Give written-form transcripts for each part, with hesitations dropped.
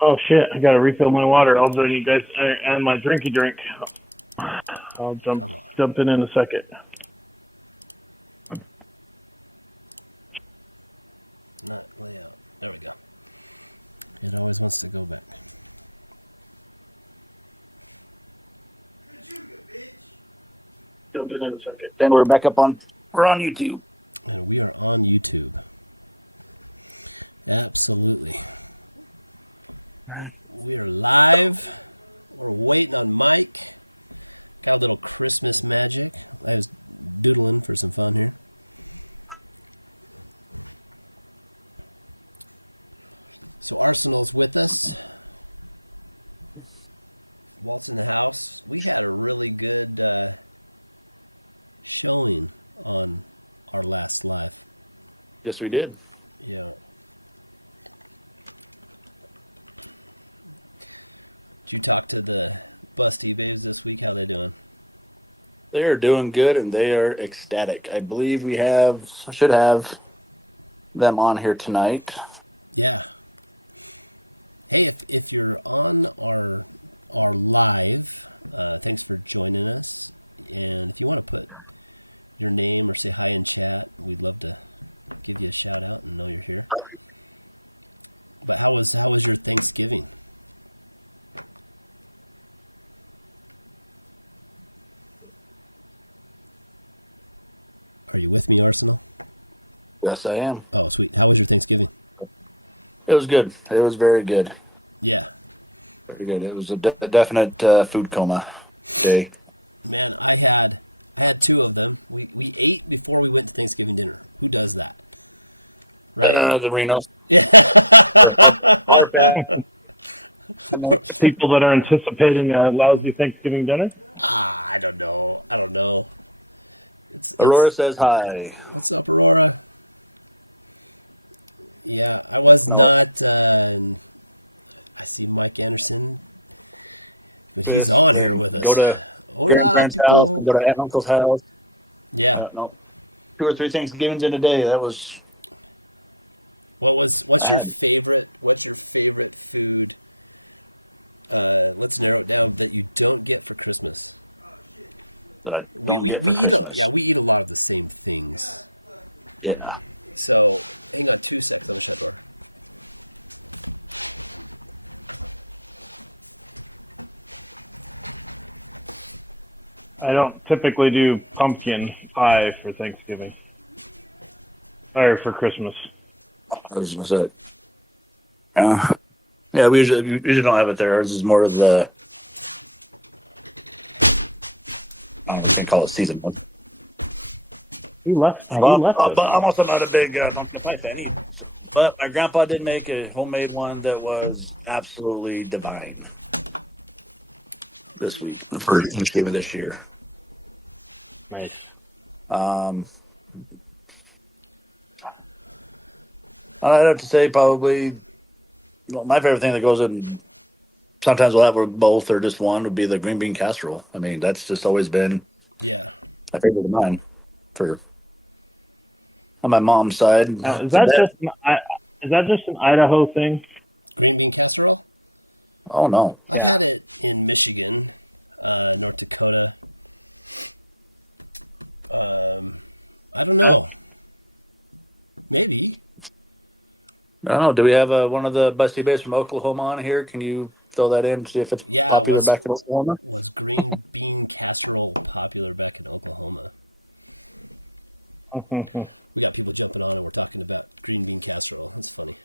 Oh shit! I gotta refill my water. I'll join you guys and my drinky drink. I'll jump in a second. Not layout. There we go. It always wants to go back. Jump in a second. Then we're back up on. We're on YouTube. And we are on YouTube. Absolutely. We are live. We're waiting on Mike. Got a little Christmas magic. I was doodling for some fun here. So Arsenal's with us. Walt's in the house. We had a really good showing on our last live. Yes, we did. Yeah. Did you talk to the Busty Babes this week? How they doing? They are doing good and they are ecstatic. I believe should have them on here tonight. Yeah. Hey, if you're on our live, thanks for joining us. And if you want to put your name or say hi in chat, we'd love to give you a shout out and know you're here. But how was your Thanksgiving? Are you with me, Arsenal? Yes, I am. Oh, sweet. How was your Thanksgiving? It was good. It was very good. Yeah. Very good. It was a definite food coma day. Man, I had two of them. We ate before we went to Thanksgiving dinner. Who does that? Right? The Reno. Yeah. People that are anticipating a lousy Thanksgiving dinner. I don't know. Aurora says hi. What's up, Aurora? Yeah, I was not. I see Mike Anderson, but he's on here with us. Go to grandparents' house. Go to aunt and uncle's house. Yeah. No. 2 or 3 Thanksgivings in a day. That was. What's your favorite? What's your favorite food? Let's narrow it down that you don't get for Christmas. We eat a lot of the same things. Yeah. So hang on 2 seconds. I'm gonna shut the door. I don't typically do pumpkin pie for Thanksgiving or for Christmas. I was gonna say. Yeah, we usually don't have it there. Ours is more of the. I don't know if you can call it season. He left. But I'm also not a big pumpkin pie fan either. But my grandpa did make a homemade one that was absolutely divine. This week for Thanksgiving this year. Nice. I'd have to say probably my favorite thing that goes in. Sometimes we'll have both or just one would be the green bean casserole. I mean, that's just always been Yeah. my favorite of mine on my mom's side. Is that just an Idaho thing? Green bean casserole? Oh no, I've had it in Michigan, North Dakota. I don't know. Maybe. I don't know. Do we have one of the Busty Babes from Oklahoma on here? Can you throw that in? See if it's popular back in Oklahoma. Was green bean casserole popular back in Oklahoma? We got people jumping on and we're talking about green bean casserole. That's funny.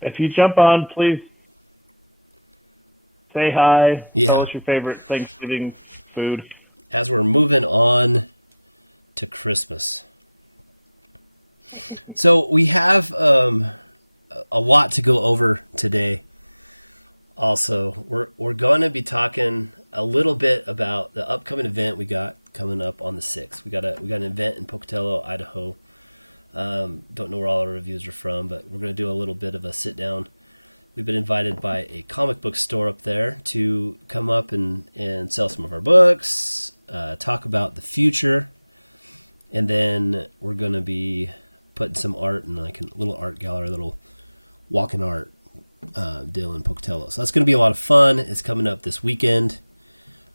If you jump on, please say hi. Yeah. Tell us your favorite Thanksgiving food. As we're moving on to Christmas. So we have a lot to go over today. Also, we're going to be talking a little bit about the upcoming event we got coming up on the 6th. We got an event in Pocatello, Idaho. Don't know where all our reviews are from, but we're going to do a little bit of a sit down. We've been invited by a comic book store up there to come up and sell some of our books, talk about the future, and then we're going to be putting some art in like a little art gallery, a little Walking Art deal in Pocatello. So that's going to be a lot of fun. It's coming up this weekend.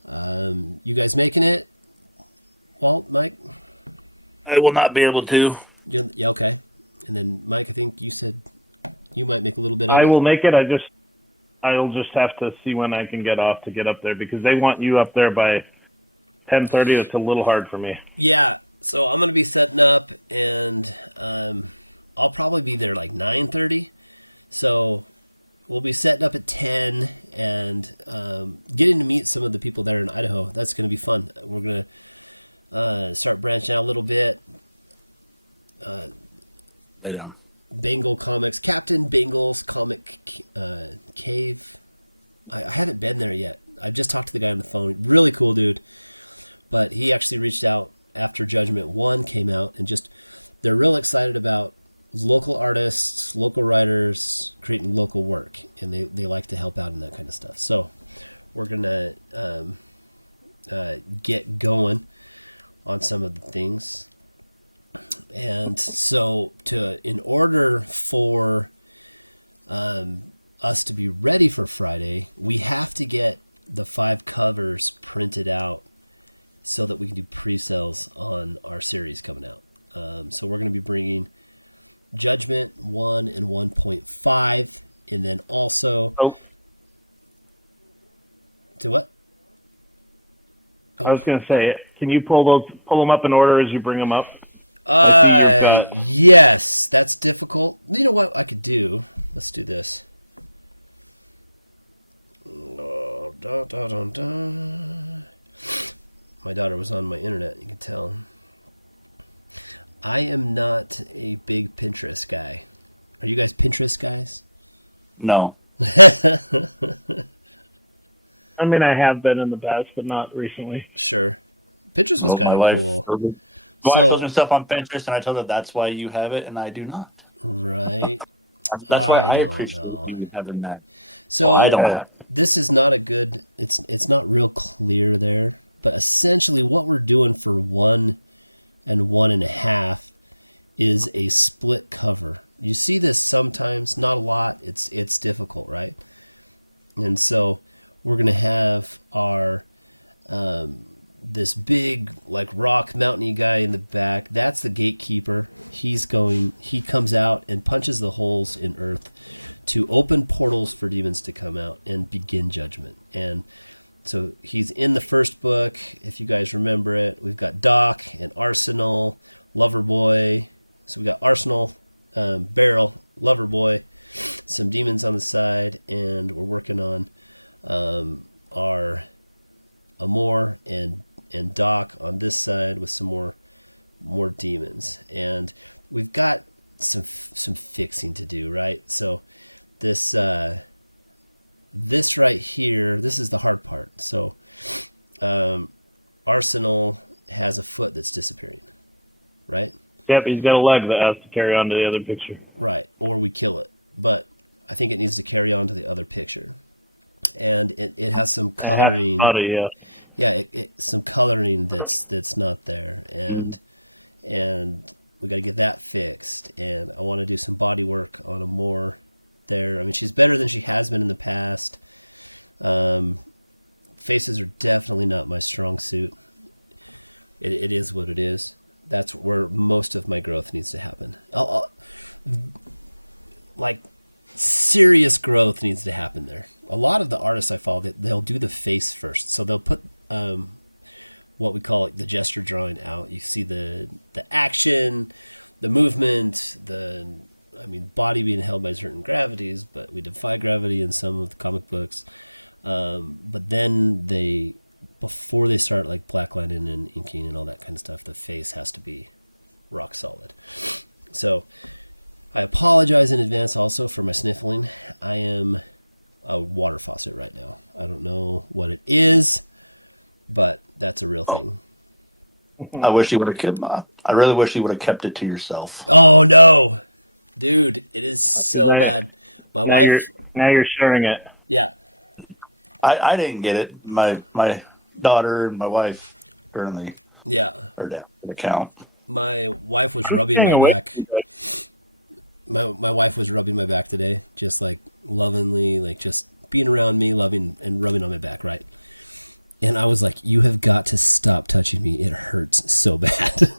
You guys making it? Walt, Mike? I will not be able to. Yeah, okay. And then Mike, I think you said you might make a little bit of I it. will make it. I'll just have to see when I can get off to get up there because they want you up there by 10:30. It's a little hard for me. Yeah, so I'm going to be setting up, and I'll probably be there like 9:30. So we'll be setting up at 10 and getting to meet some of the people there in Idaho. That's going to be fun. We're going to start branching out a little bit. Lay down. Bengal Comics, Captain Bengal's Comic Cave. I haven't been there yet. I've just talked to the guy on the phone. Really cool dude. But he actually reached out after Judgment 1 came out, and they're real excited about local artists, local writers, creating local work, and they like to help out in that kind of stuff. So we're going to get going on some of the things. And so in order for us to be ready for Friday, we have to get the 5 covers printed out so that we can do pre-sales on our series coming out. So we're going to be bringing Judgment 1 and 1.5, and then also... To what? I was going to say, can you pull them up in order as you bring them up? Yes, that's difficult. You know what I could do? Let's do this. My daughter was on my internet, you can tell. I am not a big Pinterest guy. Are you guys Pinterest guys? No. I mean, I have been in the past, but not recently. Sure. Pinterest was kind of cool. My wife posts stuff on Pinterest, and I told her that's why you have it, and I do not. Right. That's why I don't appreciate know. you having that. So I don't have. This is not a good. It's not real clear there, but essentially what we're doing for 1 and 1.5 is a split cover. You see this sometimes, not a lot. It's difficult, right? And so we're gonna have our this big like rock mountainy guy in the back. That's the gatekeeper. He comes out and punches the holes in earth to open portals for demons to come out and begin judgment. And so he's in the first book, if you guys remember it. We've got Doc and Arsenal, Loverboy. So we got Arsenal, Beryl, Loverboy, some demons on the side, and we're working on our Amor and Doc on this side with some more demons. And we've got some fixing to do, right? So this right here, this is the hard part. So Arsenal has a foot that's disappearing, right? Yep, he's got a leg that has to carry on to the other picture. Right, or we kill it. But I think it needs to carry on to the other picture. And it has some coloring. Yeah, some coloring that's not there, and we got to get that fixed. And I want to do some body work on a more there. I mean, she's better than she has been in the past. Faces are definitely not my strong suit. It is what it is. That's where most of my growth needs to happen. Like serious growth needs to happen there. A lot of the artists I follow, they'll do the face first. So they'll put what we call the gesture drawing out. You see the action, the movement, body being held by certain gravities, but we defy gravity in some of the comic books. But then before they start like blacklining and inking and all that kind of stuff, the face has to be rock solid. So I apologize in advance also for my sniffling. I am a water faucet right now. I don't know what it is, but that's a real thing. I wish you would have kept. I really wish you would have kept it to yourself. Oh no, dude, it is so bad. My wife. Now you're sharing it. Yeah. I didn't get it. My daughter and my wife currently. Yeah. Are down for the count. My wife was rubbing my back. my wife was rubbing my back today, just like lovingly, like just being around me, loving and rubbing on my back, right? And I was like, "You have got to stop touching me. It hurts so bad."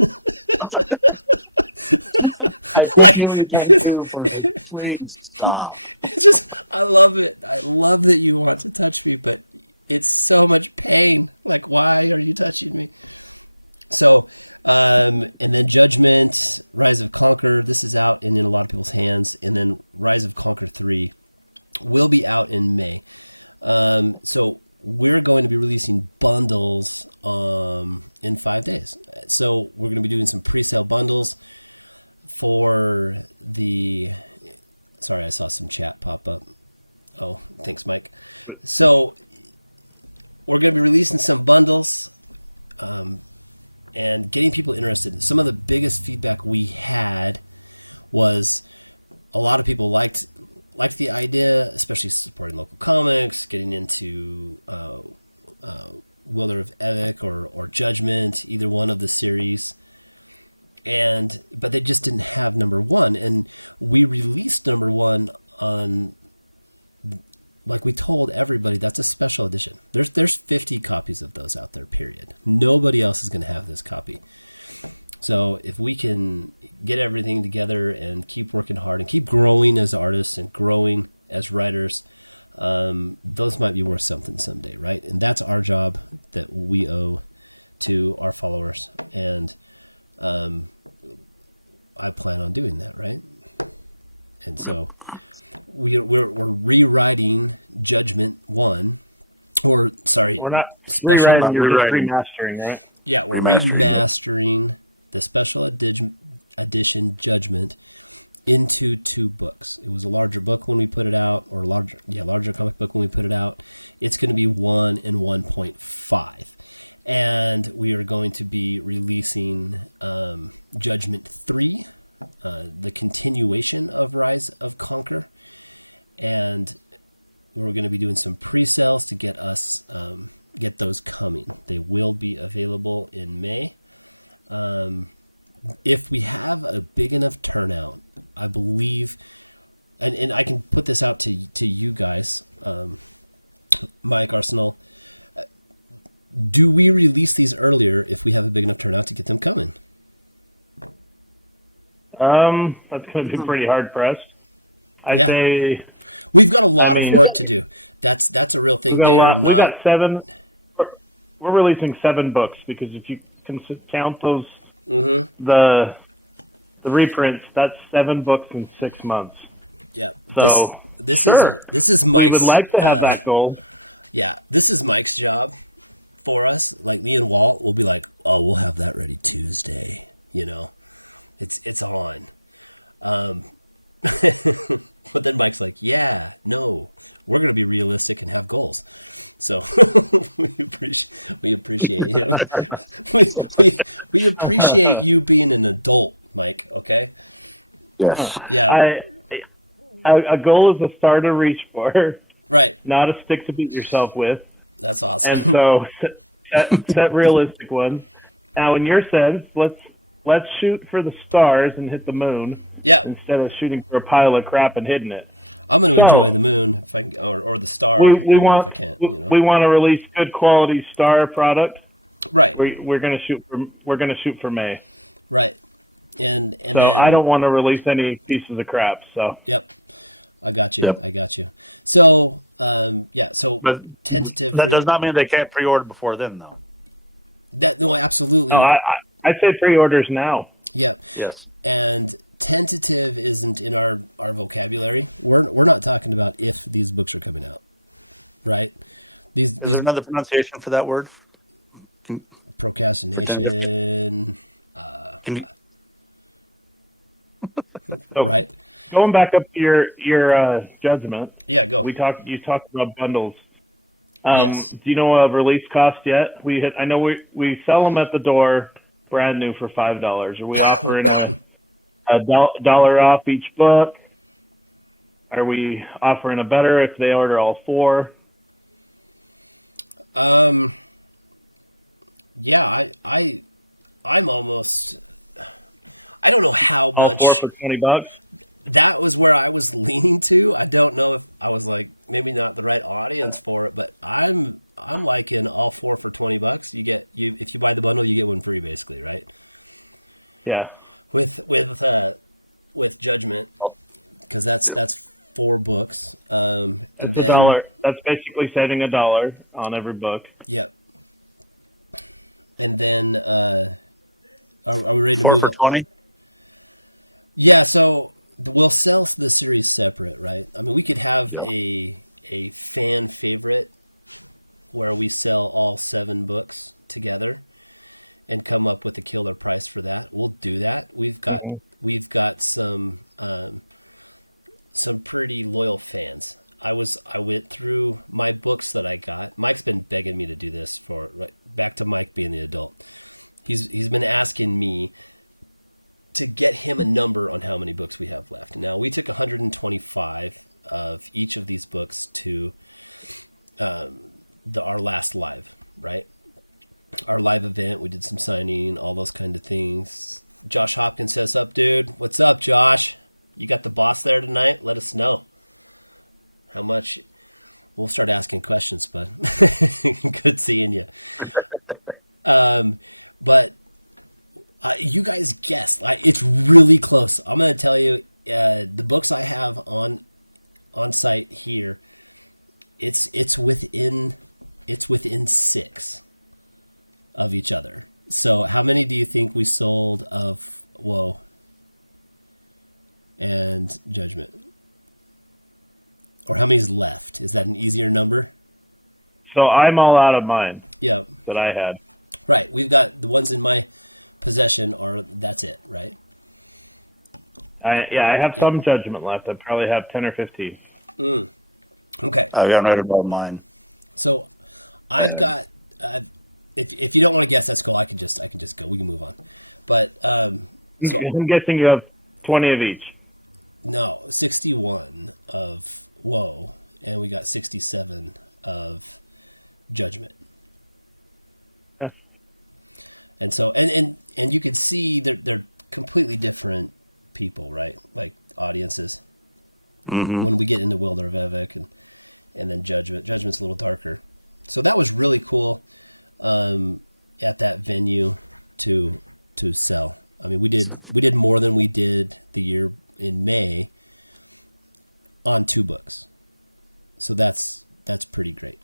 I Like- really can't do for me. Please stop. It's just, I love it. I love that you want to touch me, but it's so much pain. Like, why are you touching me? So, and then Judgment, Rise of Conquer, this is out and in a lot of people's hands. And then Rise of Conquer 3 will be out in May. So we're going to be releasing bundles in 5 days. So we're going to be doing some pre-sale bundles for the... Sorry, I saw some chat pop up. Oh, thanks, Mike. So we're going to be releasing some bundles and getting people interested. Some of the biggest feedback we had was a lot of people liked the idea, especially supporting local comics, getting into Wilder of Evik or Judgment, either one of the series. But they just didn't have number one, and we released number one on, like we told everybody, that's a special edition. There's 50 copies of those out there, period. Nobody else is going to have this copy. So if we can get everything together and keep working hard and keep growing as artists and growing as writers, those might be worth something someday, right? And that's our job that we owe to our followers, and I plan on doing that, right? And so we're rewriting Judgment 1, or sorry, We're not special, rewriting, you're just remastering, right? yeah, we're remastering the special edition Judgment into 2 books. It was a larger book when we put it out, or larger comic book when we put it out. It's going to be 1 and 1.5. And we are going to be releasing Judgment 3, the continuation of Rise of Conquer. And we're going to be doing some pre-sales to get us get those coming. They will be available in May. If we have a big enough turnout, I believe, and I can put this out to you guys, Mike, Arsenal. Do we release these earlier if we have a big enough turnout to get them coming? That's going to be pretty hard pressed. I'd Yeah. say We've got a lot of work to do. That's a real thing. we They are got not. 7. We're releasing 7 books, because if you can count those, the reprints, that's 7 books in 6 months. Yeah. So this sure, is we Mike's. would like to have that goal. Yeah, this is Mike's job for us. Like, me and Walt will be like, "Oh, we'll have that ready Tuesday." You know, it's on. But then Mike's like, "Yeah, no, we're gonna be realistic and have goals." So we appreciate him. we appreciate you being an adult, Mike. Okay. Yes. Yeah. A goal is a star to reach for, Right. not a stick to beat yourself with. That's awesome. And so set realistic ones. Now, in your sense, let's shoot for the stars and hit the moon Yeah. instead of shooting for a pile of crap and hitting it. I'm going to So, enjoy the moon if I can, or the star We even want if I can't. we want to release good quality star product. Right. We're going to shoot for May. Right. And So then, I don't want to release any pieces of crap. So Yep. I got you. Yep. I got you. So yeah. So But tentative. That does not mean they can't pre-order before then, though. No, absolutely. I'd say pre-orders now. Yep. Yes. And tentative isn't in our vocabulary. We're not talking about if these books are coming out, right? Is These there another pronunciation for that word? procrastination, Can you, So right? going back up to your judgment, Yeah, go. you talked about bundles. Yes. Do you know a release cost yet? I know we sell them at the door, brand new, for $5. Are we offering a dollar off each book? Are we offering a better if they order all 4? Yeah, I'm almost. I don't know how All much. 4 for $20? that was where I was leaning to. I don't know if I was like maybe not the right audience for it, but I'm liking all four for $20. You get if you buy the bundle, you get one free, basically, right? Yeah. With Judgment, because that's 4 books. And It's then, $1. That's basically saving $1 on every book. Yep. And then are we ready to 4 move for on? 20. Yeah, so we'll sell the series separate, right? I mean, we could have a fan favorite where we sell all 7 books together and come up with a killer price for that. We'll do that. We've got some pretty loyal fans. I went through my books that I got. Mike's been begging me to do this back to Mike being the adult. He's been asking me to get him a number on how many books we have left. Now, we took 125 of each of these books to our last live, right? Our live event. We did some signing, all those kind of things. Josh Hopkins says, "Up, dude. What's up, Josh? You got the boss there tonight? Let us know how much." We'll start asking questions, bud. Good seeing you. But you guys guessed. It's really close. I'm going to tell you, the books I have on site here, it's within 6 of each other. So how many do you think we sold of Woe and Judgment? Or how many's left? Is that an easier number? So I'm all out of mine Yeah. that I had. Right. We've got the ones in my possession that's it, right? I have some Judgment left. I probably have 10 or 15. Okay. I've got right about mine. So I've got if you don't want to guess, that's cool. I can just go. We can move on. But so I'm guessing you have 20 of each. no, 61 of Woe, and we got 67 of Judgment. Yeah. And so and you can see they're completely different people, right? Like audiences. Mm-hmm. When we get into Wilder of Evek and then Judgment's a little darker. So that was really cool at that venue to sell. I mean, we did more than we did the year in May on 2 books. So that's pretty great.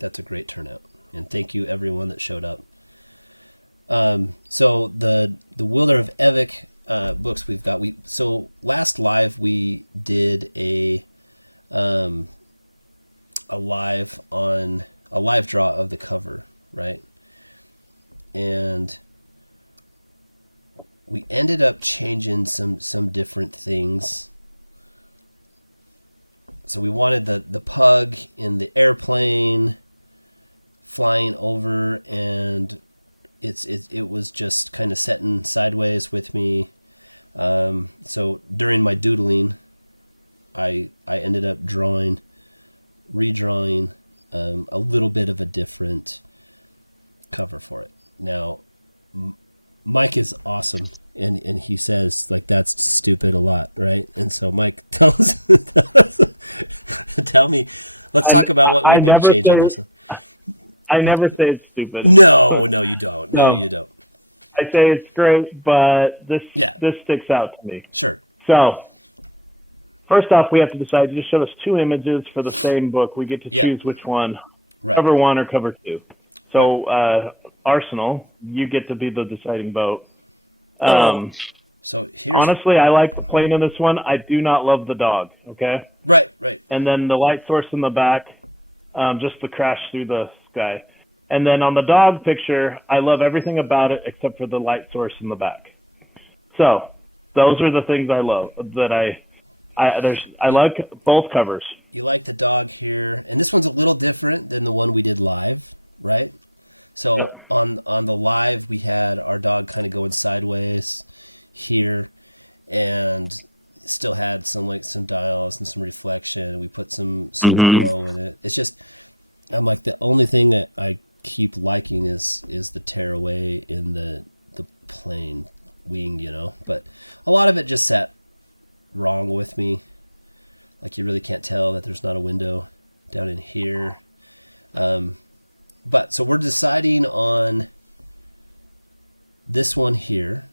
That's a great turnout. And thank you everyone that showed up. So the Wilder of Evek books we've got. So last live we did a live draw of the cover, right? And we ended up changing some different things. So we wanted the pug in the airplane flying over, and it was just kind of setting sideways with me. So during my doodling, I ended up redrawing a little bit of a different cover for it. Now, Mike is awesome, and he says like that's stupid a lot, right? And so Mike, tell me, let's talk about what we need to change on this one. I never say it's stupid. No, you don't. No, you don't. I say it's great, but this sticks out to me. Sure. So, first off, we have to decide. You just showed us 2 images for the same book. We get to choose which one, right. cover 1 or cover 2. So, Arsenal, you get to be the deciding vote. So honestly, I like the plane in this one. I do not love the dog. Okay. Right. And then the light source in the back, just the crash through the sky. And then on the dog picture, I love everything about it except for the light source in the back. So those are the things I love. That I like both covers. You like the dog here, and this one's a little different than the one we did live, right? So on the live, we had our dog kind of going sideways here, and still had some dials and some reflection. We put some glow in it. It's just, I'm like, the only thing that I keep liking is the tearaway in the plane wing, But a lot of it just sat wrong with me. Like you really can't tell that there's not a window down in here. But so we're deciding on this one here,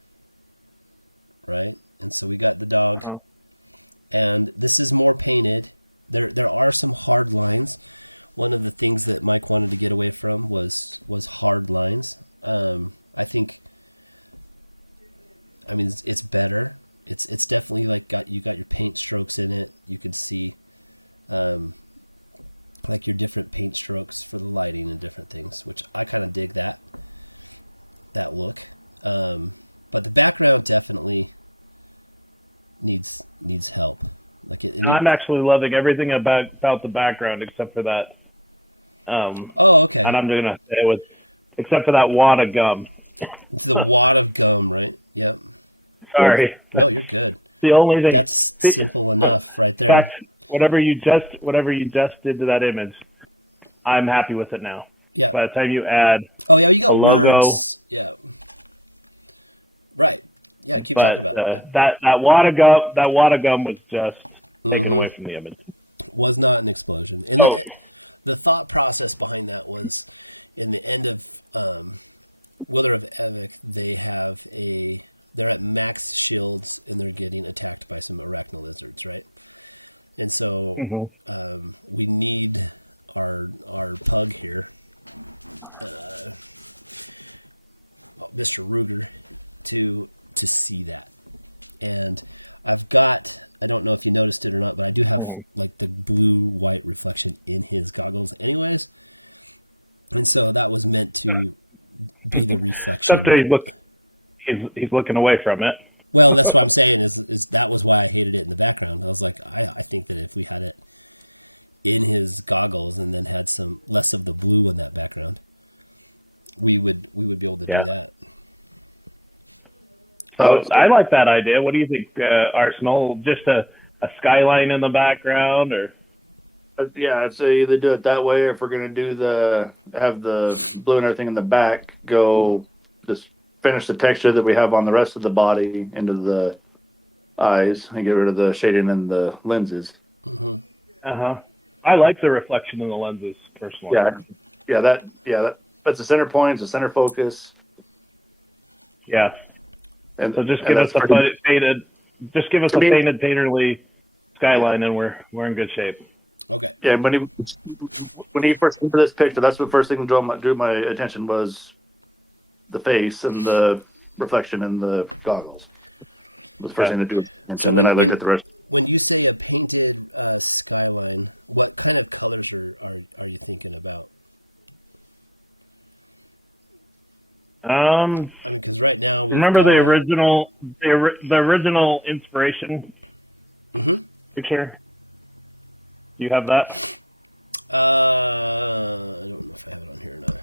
right? And so we got the dog, Uh-huh. and this is more painted. There are some hard lines. One of the things that Mike wanted to get away from was hard lines. I think. I mean, it's better. It's definitely like you got your paint strokes in it. You can see, like your different paint strokes for the lighting and different things, which I kind of dig that look. But the background definitely needs help. Like I'm actually loving everything about the background except for that. Oh, okay. And I'm gonna say it was except for that wad of gum. It's the wad of gum, right? Yep. Sorry. No, you're good. The only thing That's simple enough right in there. fact, whatever you just did to that image, I'm happy with it now. Yeah. By the time you add, Oh, yeah, you got the logo. words. Yeah. Right. Yeah, keep but talking about it. that wad of gum was just taken away from the image. Was not an explosion. And Oh. the thought process behind that was in the end of Wither of Evik, they're at max shields and they're getting attacked by some arachno lizards, right? And so we need our pug here, Mr. Ruger, to see that. And I've got, I don't know if you noticed it or not, but I do have like the blue-white reflection in his goggles anyways. And so that was meant to be the reflection. Except that he's looking away from it. Well, that's what I'm saying is that was why I hated it in the background. I was like, I think that if we had it in his goggles and then had some less of the blue in that background, we would be able to do that. So I like that idea. What do you think, Arsenal? Just a skyline in the background, or Yeah, I'd say either do it that way, or if we're gonna have the blue and everything in the back, go just finish the texture that we have on the rest of the body into the eyes and get rid of the shading in the lenses. I like the reflection in the lenses personally. That's the center point, it's the center focus. Yeah. And So just give us a painted painterly skyline, and we're in good shape. Okay. Yeah, when he first came to this picture, that's what first thing drew my attention was the face and the reflection in the goggles. Was the first thing to do. And So then I looked at the rest. when you say a painted skyline, what kind of colors are you thinking about? I mean, because right now we Remember the original inspiration picture? Do you have that? I don't know if I have it on here or not.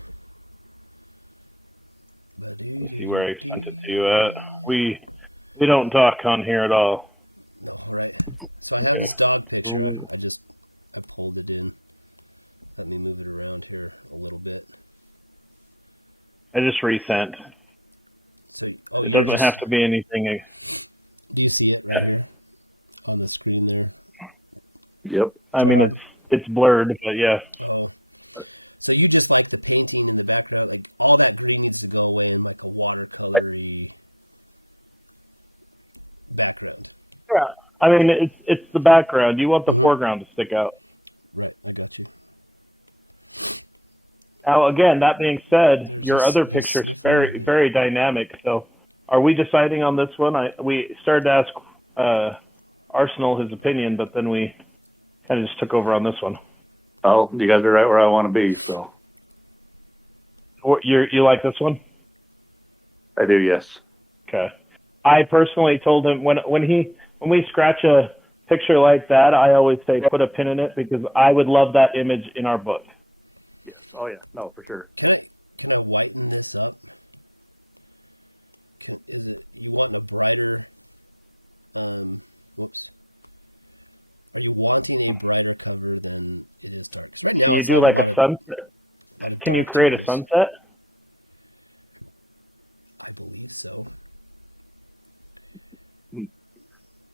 See where I sent it to you at. We don't talk on here at all. No, right. So I have this dog picture. I pulled it in. Let me move it around here a little bit. I just resent. So, It you're doesn't have to be anything. Do you see it right here on the screen there? Yep. I mean, it's blurred, but yeah. Oh, so you just like the painting in the background? Like all that green needs to go away in like a watercolory background. Yeah. I mean, it's the background. You want the foreground to stick out. Right, I got you. Now, again, that being said, There's your a other s- picture is sniffer, very, yeah. very dynamic. So, are we deciding on this one? We started to ask Arsenal his opinion, but then we kind of just took over on this one. Oh, you guys are right where I want to be, so You like this one? I do, yes. Okay. I personally told him when we scratch a picture like that, I always say put a pin in it because I would love that image in our book. Yes. Oh yeah, no, for sure. Can I whiten this up? Is it you wanting a brighter? Whoops. Are you wanting a brighter cover than it is dark? Because right now Can you it's do like like a a sunset? lot of Can you dark create a tones. sunset? I believe so.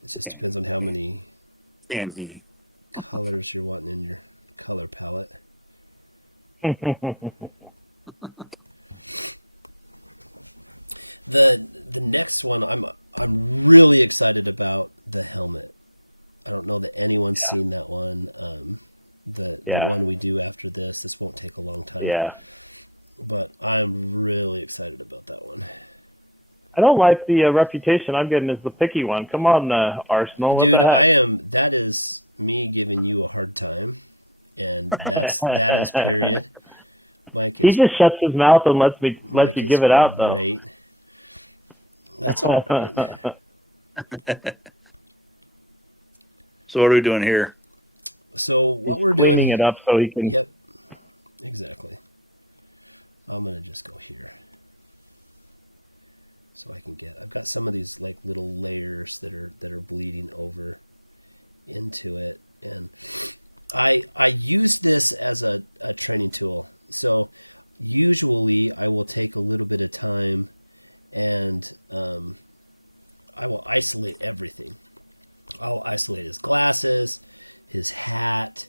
It just depends on how many And he. colors you're wanting in your color palette. The next one I'm really excited about the helmet. I don't know that anyone's seen that one. The one we do after this. This won't take a long time. Yeah. But I'm really excited about that one. I don't like the reputation I'm getting as the picky one. Come on, Arsenal. What Dude, the heck? I am. That is me giving you a hard time, and that is period. Mike He is. just shuts his mouth and lets Mike you is give it out, though. great. That's all right. So what are we doing here? So what we're doing? Cleaning it up so he can. Yep, exactly. I'm gonna just go here, so I can get. I've got some of these like little layers that are bleeding over into it, and I use this as a training tool. So usually I will take a little bit of time, and I will isolate everything. I'll isolate his glasses, his hat,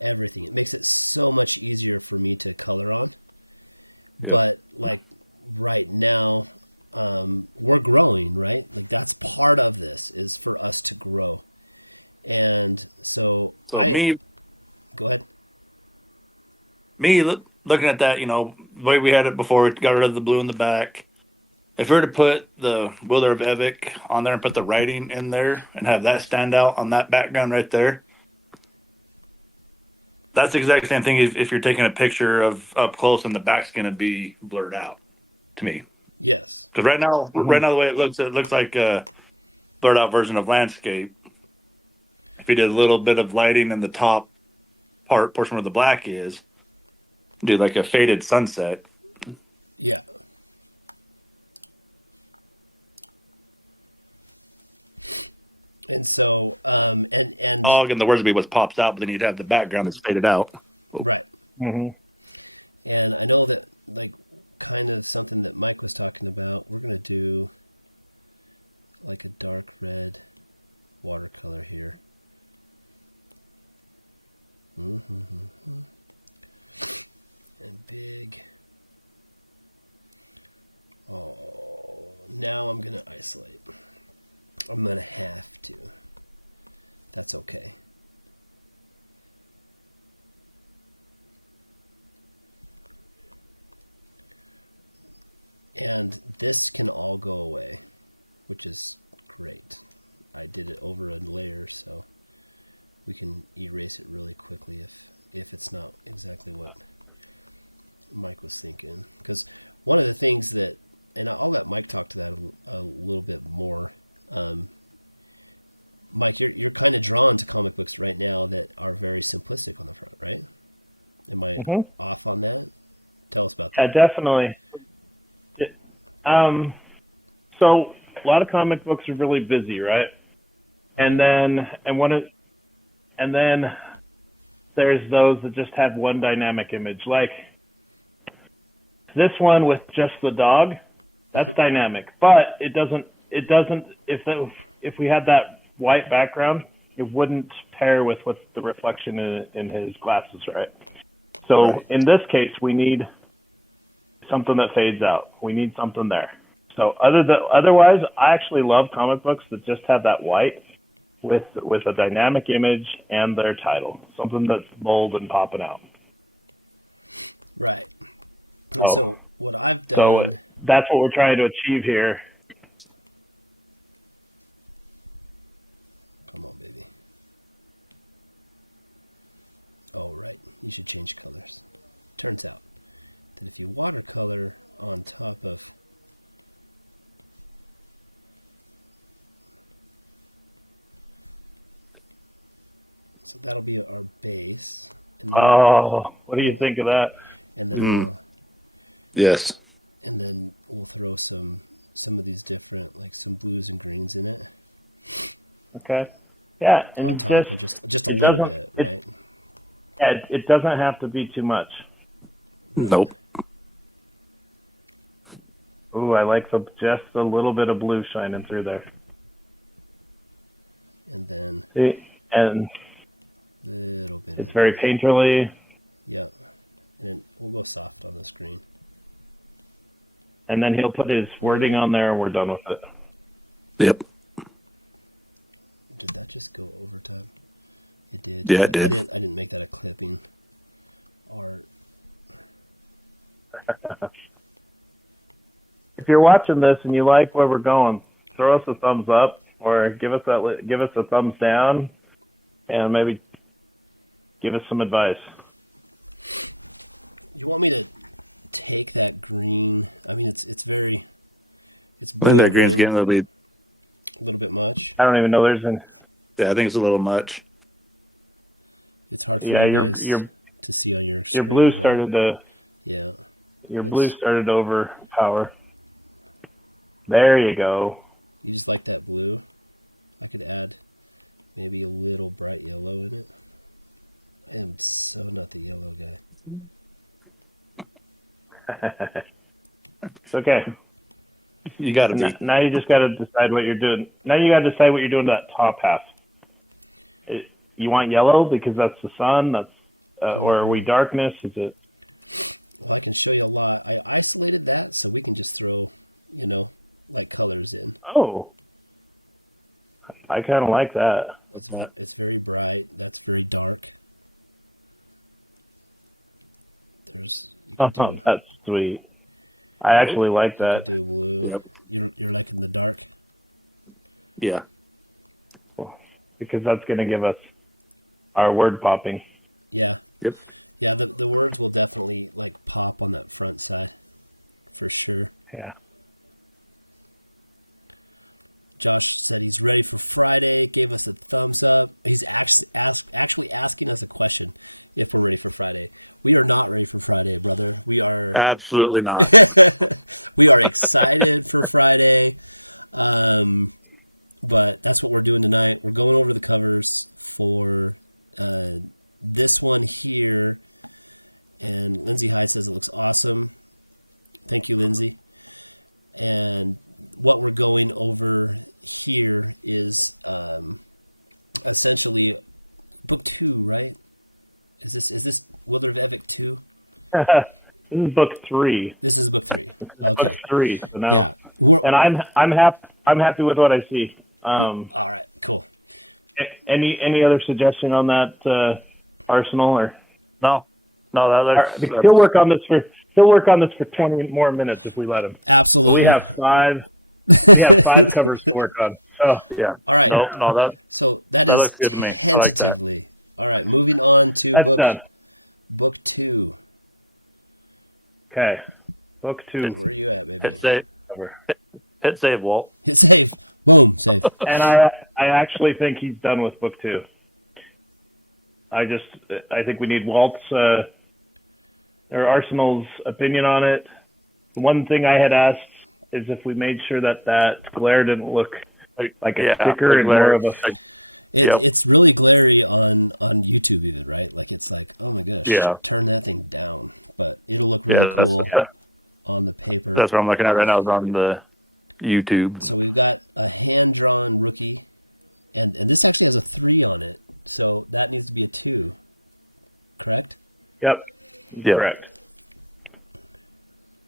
everything. It makes it so much easier for me to color on. Yeah. But like right now, we're growing, right? Like that's part of this is for us to grow. And so So me go ahead. looking at that, the way we had it before, we got rid of the blue in the back. If we were to put the Willer of Evic on there and put the writing in there and have that stand out on that background right there, that's the exact same thing if you're taking a picture of up close and the back's going to be blurred out to me. Yes. Because right now the way it looks like a blurred out version of landscape. If you did a little bit of lighting in the top portion where the black is, do like a faded sunset. Yeah. And so, and Fog and the words would be what pops out, but then you'd have the background that's faded out. right. Mm-hmm. And I know that, like, kind of something that Mike was talking about, we're going to do like a dark red watercolor here. Mm-hmm. And big. Oh, now I'm going to isolate. I'm going to have to. That's okay. And this can all go away, which is great. I did it over a layer, so we can erase it really quickly if it's not exactly what Mike was thinking. Because one of the things that, and I'll let Mike talk to that a little bit more. Mike, you're kind of drawn to comic books right now that are very simplistic on the front, right? Am I off on that? Tell us about that. Yeah, definitely. So a lot of comic books are really busy, right? And then there's those that just have one dynamic image, like this one with just the dog. That's dynamic, but it doesn't. If we had that white background, it wouldn't pair with what's the reflection in his glasses, right? So in this case, we need something that fades out. We need something there. So otherwise, I actually love comic books that just have that white with a dynamic image and their title, something that's bold and popping out. Right. And so what I've done. So that's what we're trying to achieve here. Come on, baby. Oh, right. You should change colors. Turns out that if you watercolor on top of so that'll be our base. And then, what do you think of that? And then yes. And then we'll throw some of these different, like some blues and greens in it. Okay. Yeah, and on top, and just a little bit, right? Yeah, it doesn't have to be too much. Right. Nope. Ooh, I like just a little bit of blue shining through there. and then And a little bit. it's very painterly. Yeah, and then we'll go soft on the screen. And then he'll put his wording on there, and we're done with it. Yep. Did that just go overtime? It did. Yeah, it did. I didn't make that a clipping art. If you're watching this and you like where we're going, throw us a thumbs up or give us a thumbs down, and maybe give us some advice. You want me to take that green? I mean, it's blue. I think that green's getting a little bit much. I don't even know there's an. Yeah, I think it's a little much. It's hard for Yeah, you guys to see on your screen. Your blue started to. Yeah. Your blue started to overpower. There you go. You just like that blue? I could add maybe a little bright yellow in it. I am so not the yellow guy. It's okay. You got to be. Now you just got to decide what you're doing. Now you got to decide what you're doing to that top half. You want yellow because that's the sun. Or are we darkness? Is it? Well, I can show you a lot. I isolated that so we can just throw, like colors in. Oh, I kind of like that. It's very bright. That's very dark. You can do, that's sweet. I actually like you that. can do blue. Yep. You're liking the dark. Yeah. Because that's going to give us our word popping. Yeah. Yep. Yeah, the words will definitely like pop on that front side, for sure. Yeah. Josh said he's ready for Friday. Gave us a thumbs up. He's actually asking us a question if we're ready for Friday. We are not ready for Friday, brother. We are Absolutely not. we are excited for Friday, but that's what we're doing tonight. We're going over the covers for this one here, and Lindsay Hyde says it looks awesome. Thank you, Lindsay. And what we're going over here is essentially book 2, right? Is this Wilder of Evik 2? This is book 3. This is book 3. Okay. Book 3. So now, Yeah. and I'm happy with what I see. All right. Cool. Any other suggestion on that Arsenal or? No, that looks. He'll work on this for 20 more minutes if we let him. Absolutely. We have 5 covers to work on. So Yeah. All right. No, that. So that That is looks good to me. I like that. tentatively. All right. Moving on to that's done. book 2. Okay. Book 2. Where are you at, baby? Hit save. Hit save, Walt. Hit save. Boom. Save. And I actually think he's done with book 2. I think we need Walt's or Arsenal's opinion on it. One thing I had asked is if we made sure that glare didn't look like a sticker and more of a. It's really glary on YouTube even, right? Like it's like, oh my gosh, Yeah. turn that thing down. But it'll look really cool on the paper. That's what I'm looking at right now. Is on the YouTube. So we've got a hand-drawn rookie, and this actually has a 3 on it. So that needs to be a 2, correct? Yep. Yeah. Correct.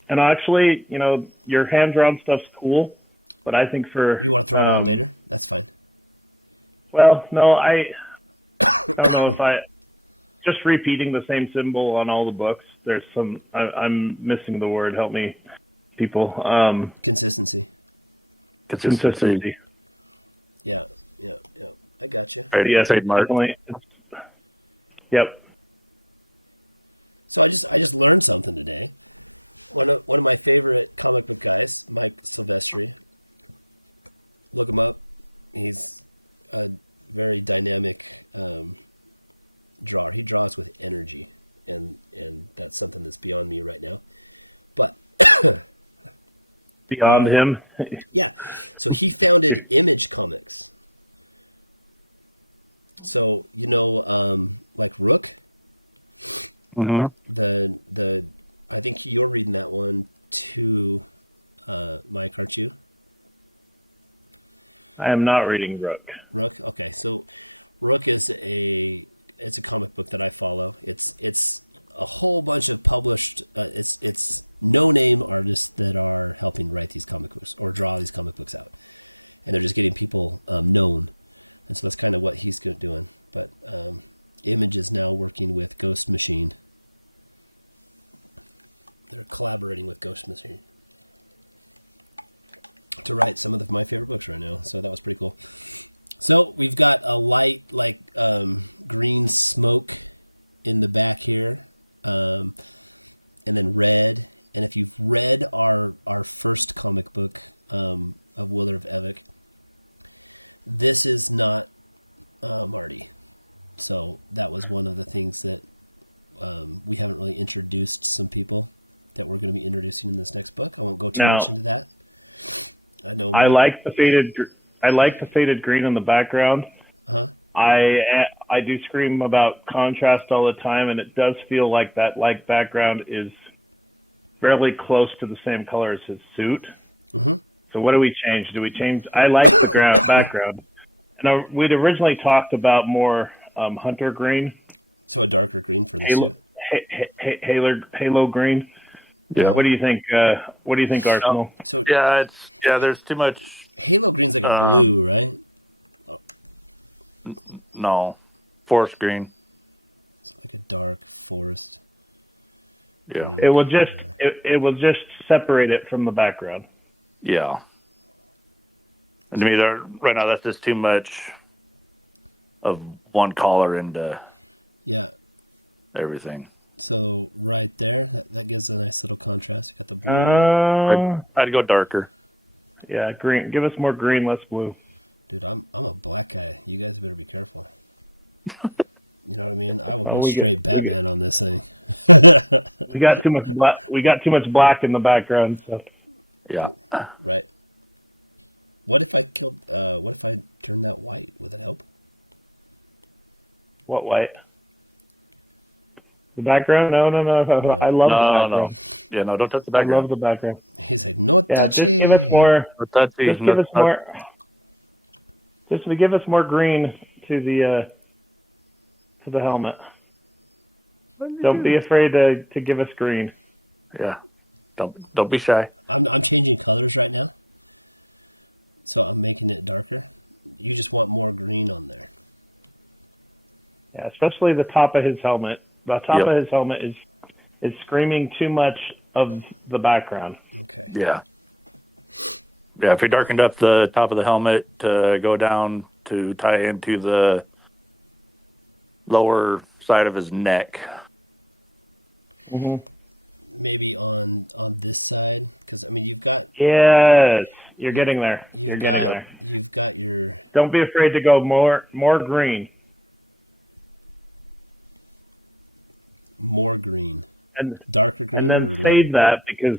And actually, your hand-drawn stuff's cool, but I think You want to throw it on later? That's fine. Well, no, I don't know if just repeating the same symbol on all the books. There's some. I'm missing the word. Help me, people. Consistency. Consistency. Yeah. I got you. Yes, Trademark. definitely. Yep. So I just learned something today. One of my favorite comic book guys, Mike Silvestri. Look him up. He's a very dynamic drawer. He draws with energy, and that's something that's beyond me right now. But Beyond him. yeah, so he founded Image Comics. So like Rook. Mm-hmm. The I think you're reading that one too, Mike, aren't you? I am not reading Rook. Rook. Okay, so Rook is it's a comic book that I follow. It's a whole bunch of published. It's no name artists that are helping write these comic books or draw these comic books out, and they're just getting people known, and so that's kind of what he's doing. But Image is now working with Ghost Machine. They're collaborating with Ghost Machine to write some of my favorite books right now. So that was pretty cool. So we've got a light, like green smoke in the back here, and then red. And if you've read our first comic book of Willard of Evek, this is not Marty. So that was one of the things that we haven't really introduced some people that we're going to be introducing in this next book. I won't go too much into that. I know. I like the faded green in the background. Uh-huh. I do scream about contrast all the time, and it does feel like that light background is fairly close to the same color as his suit. Mm-hmm. So what do we change? Do we change? I like the background, and we'd originally talked about more hunter green. So a darker green for the suit. Halo green. Yeah. What do you think? What do you think, Arsenal? So there's too much. Halo green's like a blue, right? No, forest green. It's like a dark forest. Yeah. green. It will just separate it from the background. Yeah. And to me, right now, that's just too much of one color into Yeah. everything. So right there, that gives a nice little contrast. You got the blue. I'd go darker. Yeah, green. Give us more green, less blue. Dude, I'm a black guy. You guys better be careful. You know what I mean? I will go we straight get- we Batman on this thing. We got too much black. We got too much black in the background. So. Yeah. Right. What if I killed? What if I turned that white? Would that help? What white? The background? No. I love the background. No. Yeah, no, don't touch the I background. love the background. He's like, no Yeah, just touchy. give us more. Just Just give us more. Just to give us more green to the helmet. Don't be afraid to give us green. Yeah. Don't be shy. I'm changing colors right now, so I'm making it darker. You just want more green on there. Yeah, especially the top of his helmet. The top Yep. of his helmet is screaming too much of the background. Okay. Yeah. Yeah, if we darkened up the top of the helmet to go down to tie into the lower side of his neck. Mm-hmm. Maybe on this side, because I mean you've got Yes, you're getting there. You're getting there. you've got your Don't be afraid to go more green. more green, And darker green, and then or save lighter? that because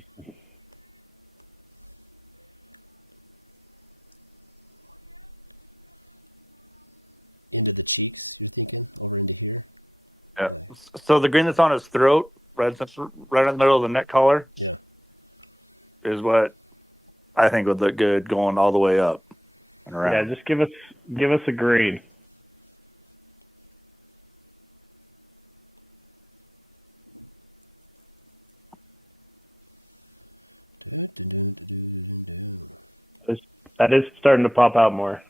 Into the cheeks. You're thinking over into here. Yeah. Like, So the green that's on his throat, right in the middle of the neck collar, yeah. is what I think would look good going all the way up and yeah, around. just give us a green. That is starting to pop out more.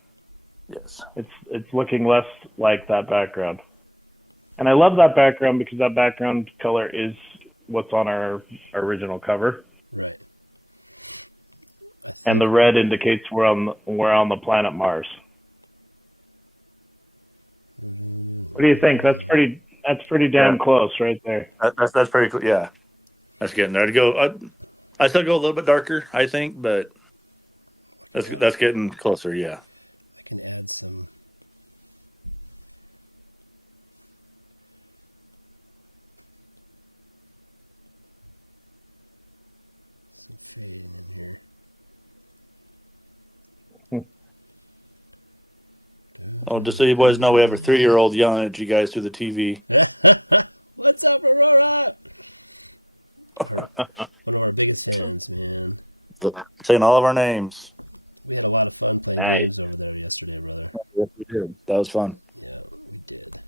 Yes. It's looking less like that background. And I love that background because that background color is what's on our original cover. Right. I think, And the red indicates we're on the planet Mars. What do you think? That's pretty damn close right there. That's pretty cool. Yeah. That's getting there. I still go a little bit darker, I think, but that's getting closer, yeah. I can add some. Some fading in here. Oh, just so you boys know, we have a 3-year-old yelling at you guys through the TV. What's up, Aurora? One of our biggest fans, man. Saying all of our names. We had a lot of fun playing Nice. games over there yesterday, brother. Yes, we did. That was fun. Yeah, we did.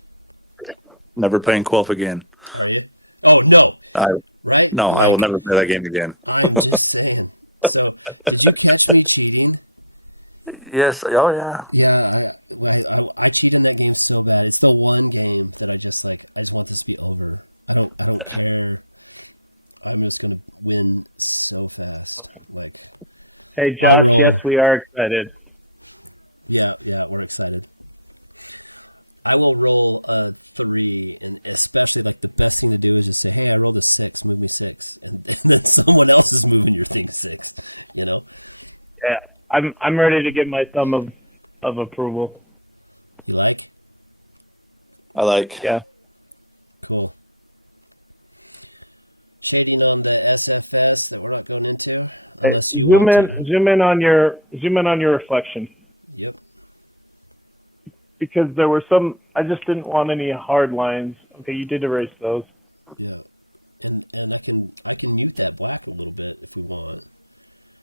Never playing Quelf again. Are you? Oh no! I Right? No, I will never play that game again. I'm just saying. So, did you catch me cheating? Yes. Oh yeah. Yeah, I cheat in that game so bad. It's the one game that I just want this to be over. I don't care. I'm just gonna win so fast. Like, Hey, I'll Josh, roll. yes, we are excited. yeah, we're excited. I will roll a 3, and especially like the best thing to do is just say, "Hey, I rolled a 6. Move me 6," and then someone else is moving your thing 6. You know? Yeah, I'm ready to give my thumb of approval. You like? I like. Yeah. Cool. Shading on the SFS that we're not going into unless you want to. Zoom in on your reflection, Yep. because there were some. I just didn't want any hard lines. Okay, you did erase those. Yeah. And I can mute that black a little bit if we want.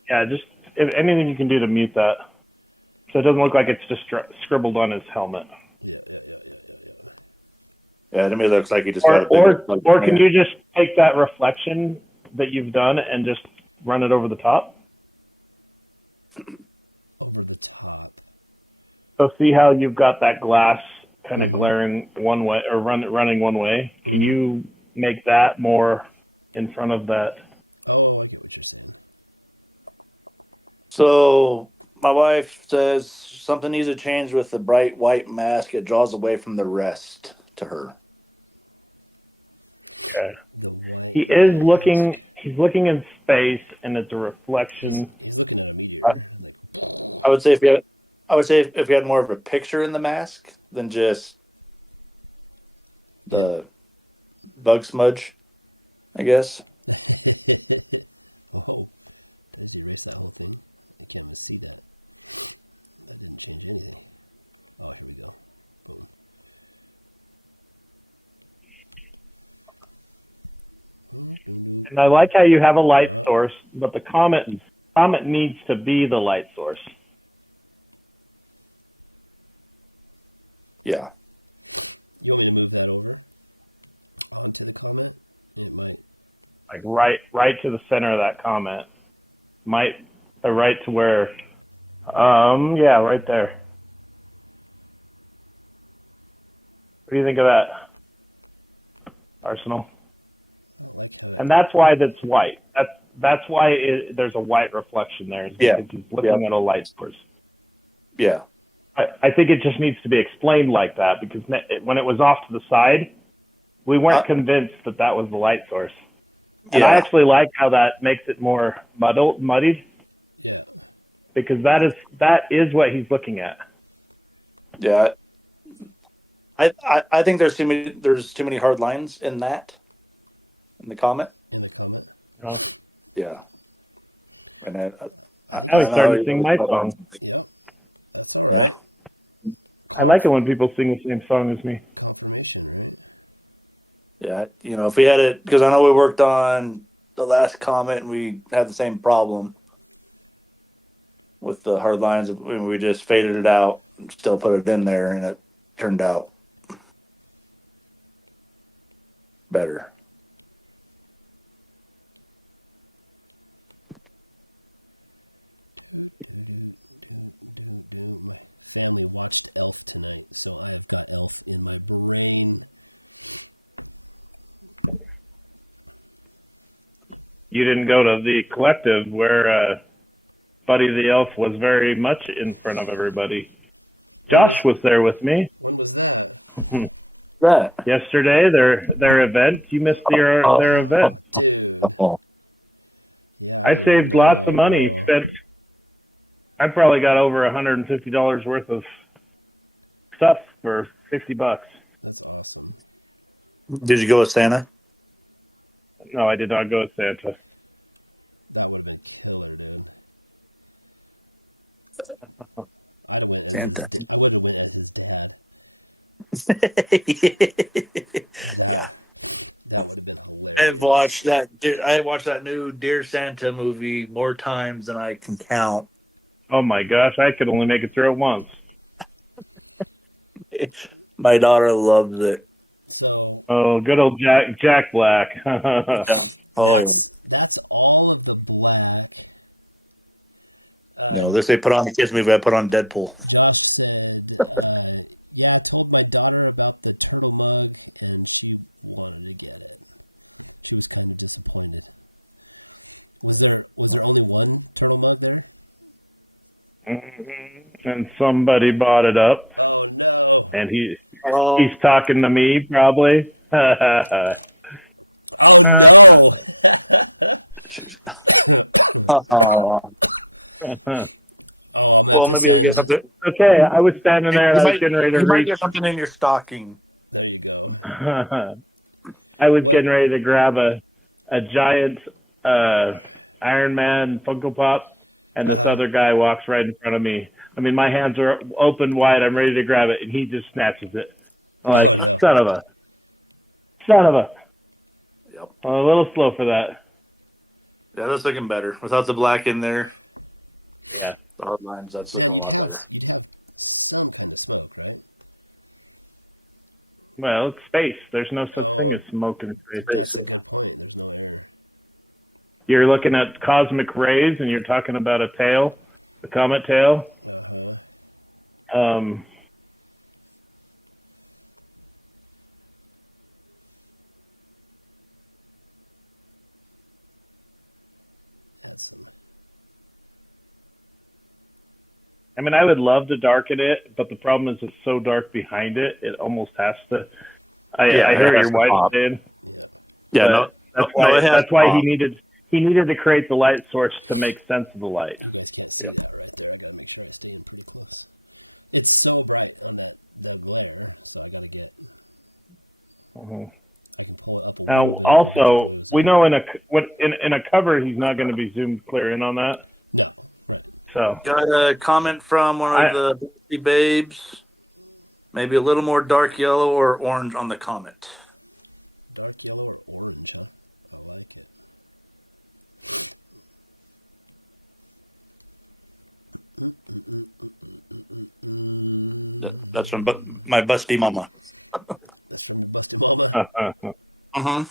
Yeah, just if anything you can do to mute that, so it doesn't look like it's just scribbled on his helmet. Yeah. Yeah, to me it looks like he just Or got a big, can you just take that reflection that you've done and just run it over the top? Over the top. So see how you've got that glass kind of Mhm. glaring one way or running one way. Can Mhm. you make that more in front of that? Oh, I get what you're saying. So my wife says something needs to change with the bright white mask. It draws away from the rest to her. Okay. The white. He is mask. looking. He's looking in space, and it's a reflection. He's looking at a meteor. Like, I would say if you had more of a picture in the mask than just the bug smudge, I guess. oh, does he erase that whole thing? I can't even see that. That didn't change anything. Oh, here we go. Boom. And I like how you have a light source, but the comet needs to be the light source. Yeah. You want me to move that over onto the comment? It might. Like right to the center of that comment. Right to where, yeah, right there. What do you think of that, Arsenal? I don't like how it. And that's why that's white. That's why there's a white reflection there. Is Yeah. because he's looking at a light source. Yeah. I think it just needs to be explained like that, because when it was off to the side, we weren't convinced that was the light source. And I actually like how that makes it more muddied, Yeah. because that is what he's looking at. Yeah. I think there's too many hard lines in the comment. In the comment. Yeah. And I think Now he's starting to sing my song. Yep. That's all right. I like it when people sing the same song as me. Confirmation, right? Yeah, if we had it, because I know we worked on the last comment and we had the same problem with the hard lines. We just faded it out and still put it in there, and it turned out better. My family watched Elf tonight, so I have got Elf in my brain. You didn't go to the collective where Buddy the Elf was very much in front of everybody. Josh was there with me When was that? That. yesterday. Their event. You missed their event. Oh, dude. Yeah, I didn't saved lots of know. money. I probably got over $150 worth of stuff for $50. That's awesome. Did you go with Santa? No, I did not go with Santa. That would have been killer, dude. I'd have went as I would have went as his dad. That would have been hilarious. I watched that new Dear Santa movie more times than I can count. Oh my gosh, I could only make it through it once. My daughter loves it. So Oh, good old Jack Black. Oh, that's all of the black. no, they say put on the kids movie. I put on Deadpool. Josh said, "Yeah, I told my daughter about the turtle mug, and she wanted to get it. She was kind of disappointed. Was there only one turtle mug there? And somebody bought it up, Oh no! and Oh, he's talking to me probably. Oh no! Oh, I'm gonna have to send. Okay, I was standing there and I was getting ready to you might reach. get something in your stocking. There you go. I was What? getting ready to grab a giant Iron Man Funko Pop, and this other guy walks right in front of me. I mean, my hands are open wide. I'm ready to grab it, and he just snatches it. I'm like, Oh, no. son of a. Yep. I'm a little slow for that. Yeah, that's looking better without the black in there. Yeah. The hard lines. That's Man, looking a lot you'd have some kind of smoke, right? Well, it's space. There's no such Oh, thing as smoke in space. That's a good point. There's no air. You're looking at cosmic rays, and you're talking about a tail, a comet tail. Uh huh. Add some. I mean, I would love to darken it, but the problem is it's so dark behind it, it almost has to. I hear it has your to wife pop. saying. Yeah. Yeah, But that's why he needed to create the light source to make sense of the light. You guys can't see that right there. I gotta make sure I stay in pretty close. It's so bright on the glare, so I gotta get. I can pull it up a Now, little bit. and get the also, blues we in. know in a cover he's not going to be zoomed clear in on that. No, right. So Got a comment from one of the Beastie babes. Maybe a little more dark yellow or orange on the comment. Dark yellow or orange, huh? I like it. That's from my busty mama. That's from your busted mama. Uh-huh.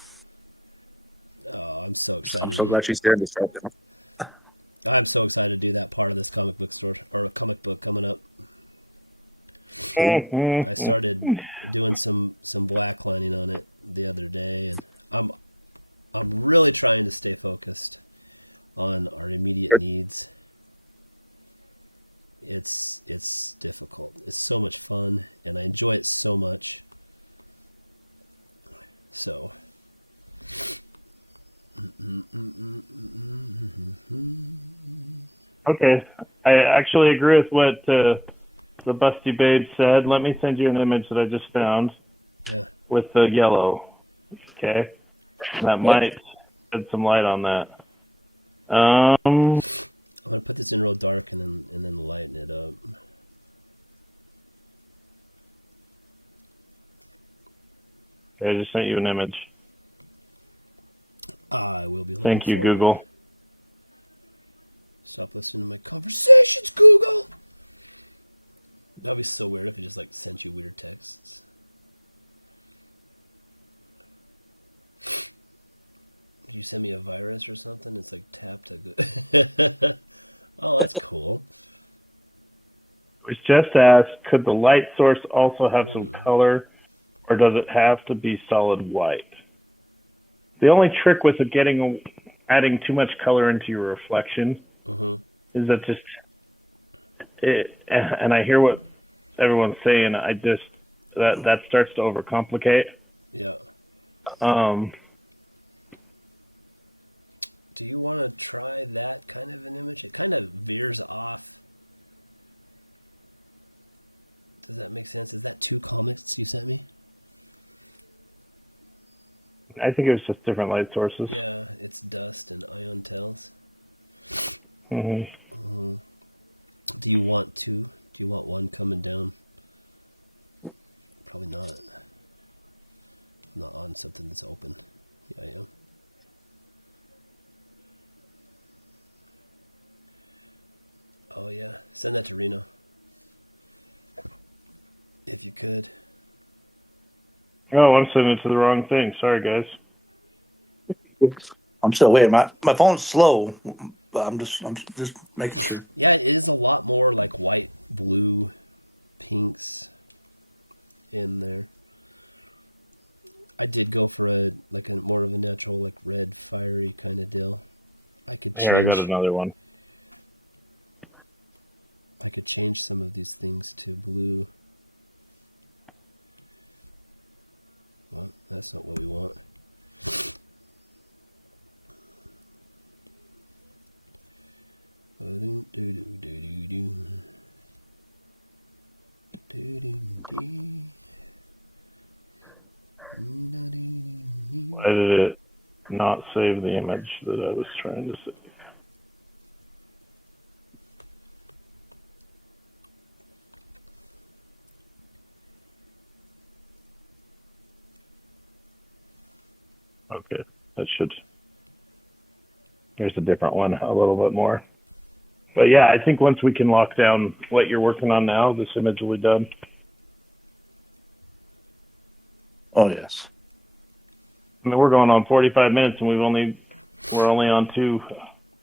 Oh, I'm so excited. I'm so glad she's there to start them. I'm so excited to do that part of this comic book store or a comic book coming up. I started doing some black lining on it the other day, and I'm really trying to stay focused on our immediate needs. It's difficult. It's so much fun, and I enjoy it so much. So. okay, I actually agree with what the Busty Babe said. Let me send you an image that I just found. Yeah. With the yellow. Okay, that might shed some light on that. I'm gonna put this in real dark and then lighten it up. I just sent you an image. I will be. Thank you, Google. Stop listening to my conversations, Google. That'd be so weird if it just like sent you weird texts. Did you send me a virus or something? It's like tap to go. Oh, that's cool. Was just asked, could the light source also have some color, or does it have to be solid white? The only trick with adding too much color into your reflection is that just and I hear what everyone's saying. I just that starts to overcomplicate. Yeah. Do you want to try that kind of an image? It kind of veers off. Does that make sense? Is that two comics you sent me? I think it was just different light sources. Yeah, it's Dust and Ion Tells. Mm-hmm. Do you want two? Do you want one coming down? Probably not. I'm not on something that's open. Yeah, I am. Oh yeah, send that to Reno if you could. Oh, I'm sending it to the wrong thing. Sorry, guys. I'm still waiting. My phone's slow, but I'm just making sure. Yeah, it is a lot more like white, blue, pinks in there. I did go for a more of a natural like red fiery kind of deal. I could change. Here, I got another one. I could change some of these things to blue. Well, that's not what we want. Why did it not save the image that I was trying to save? Okay, that should. There's a different one, a little bit more. But yeah, I think once we can lock down what you're working on now, this image will be done. Oh yes. I mean, we're going on 45 minutes, and we're only on two.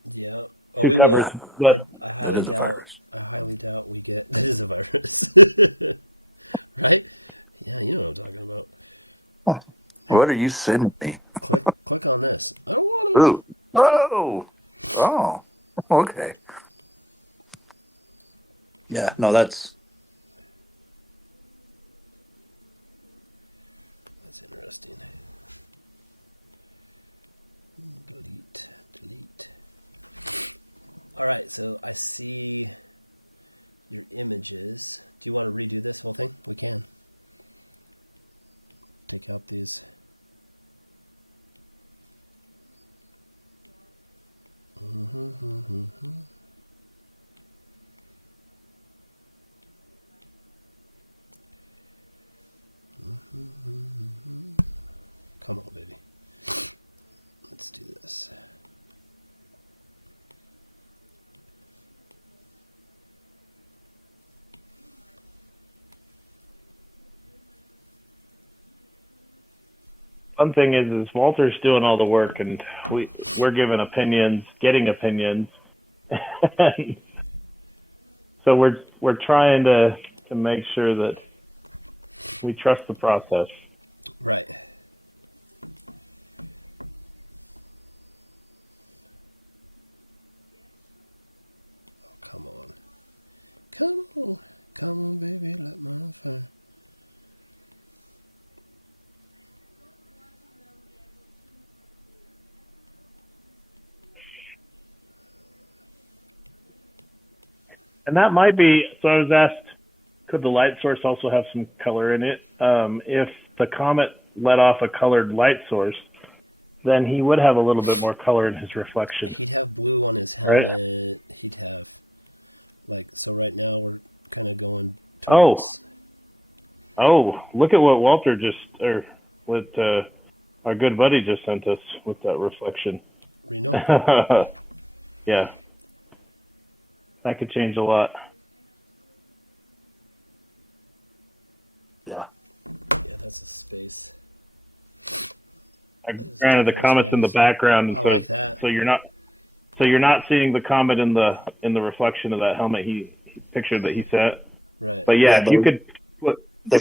Yeah. Two we covers. will. But I highly doubt. I highly doubt we get. That is a virus, right? Yeah, you know what I'm talking about. What are you sending me? Click on this. I don't want to. Ooh. Oh. Okay. Yeah. No, that's interesting. Delete. All right, so I see your images. Do you want to redo this whole thing? We can. Take out these. Come on, baby. Let's do this. fun thing is Walter's doing all the work, and we're giving opinions, getting opinions. So we're trying to make sure that we trust the process. Right. Oh, come on. Come on. Come on, baby, light my fire. And that might be, so I was asked, could the light source also have some color in it? If the comet let off a colored light source, then he would have a little bit more color in his reflection. He'd have blue on his helmet. Right? He'd have, so right now we're kind of going towards... Oh, look at what Walter what our good buddy just sent us with that reflection. Reno? Yeah. That could change a lot. Yeah. Yeah, that's a space. Granted, the comet's in the background, I like that. So you're not seeing the comet in the reflection of that helmet he pictured that he set. Right. But yeah, if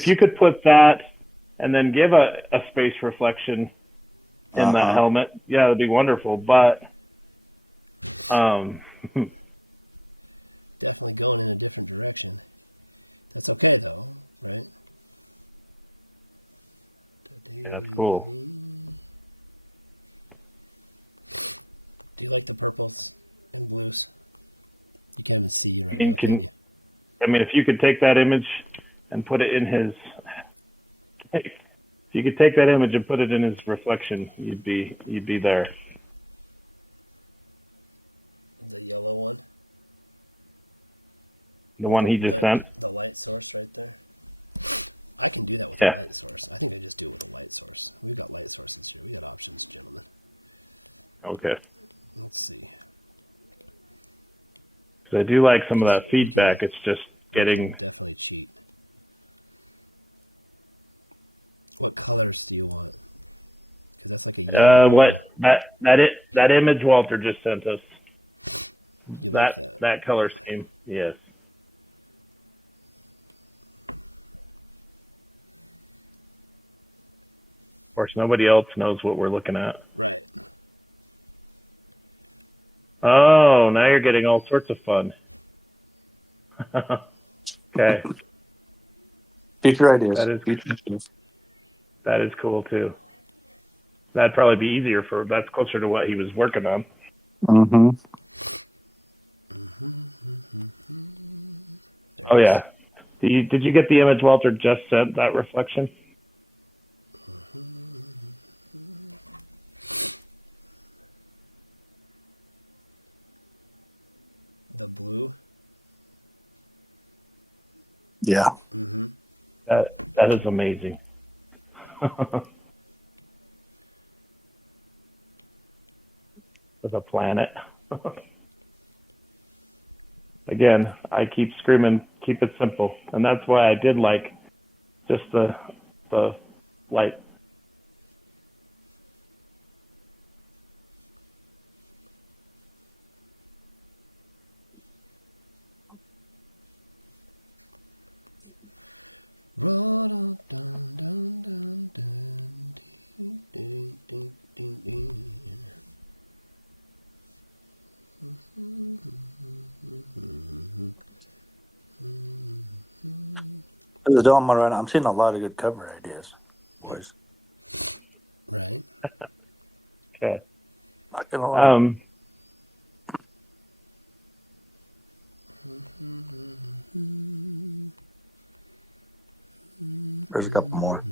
you could put that and then give a space reflection in that helmet, yeah, that'd be wonderful. But definitely going in a different direction. That's okay though, right? Yeah, that's cool. Do you like the purples and blues? You can't even see right now, can you? I mean, if you could take that image and put it in his... If you could take that image and put it in his reflection, you'd be there. The yellow one? The one he just sent? The light source right there. I can do that with a light source. I think I just do it with a light source. We've got light sources here. We got options, gentlemen. Okay. Let's see. So I do like some of that We can- feedback. It's just We can getting. definitely cheat. What colors do you want? Because that's like a yellow. That image Walter just sent us. You like that? That color scheme, yes. Of course, nobody else knows what we're looking at. Right. Oh, now you're getting all sorts of fun. Okay, Future ideas. That is- Future ideas. that is cool too. That'd probably be easier for. That's closer to what he was working on. Mm-hmm. There Oh it is. yeah. Did you get the image Walter just sent? That reflection. The blue. Yeah. Mm-hmm. That is amazing. With a planet. Again, I keep screaming, keep it simple, and that's why I did like just the light. Dun, dun, dun, dun, dun, ding, ding, ding, ding, ding. As a dome right now, I'm seeing a lot of good cover ideas, boys. Right. Okay. Not gonna lie. There's a couple more.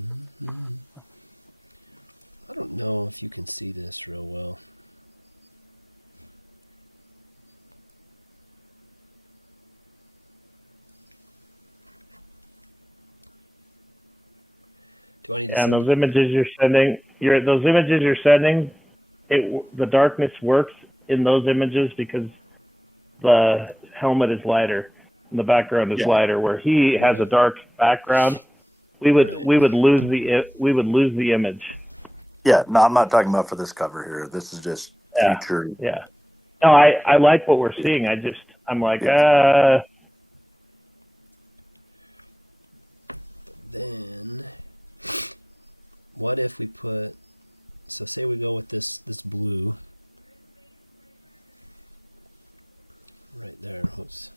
I don't know if you can see this real well. Do I need to And send those images you're sending, the darkness works in those images because the helmet is lighter and the background is lighter. Where he has a dark background, we would lose the image. Yeah, no, I'm not talking about for this cover here. This is just Yeah. future. Yeah. No, I like what we're seeing. I'm like, Then, what if we put? So say we go with this blue. Right there. Whoops.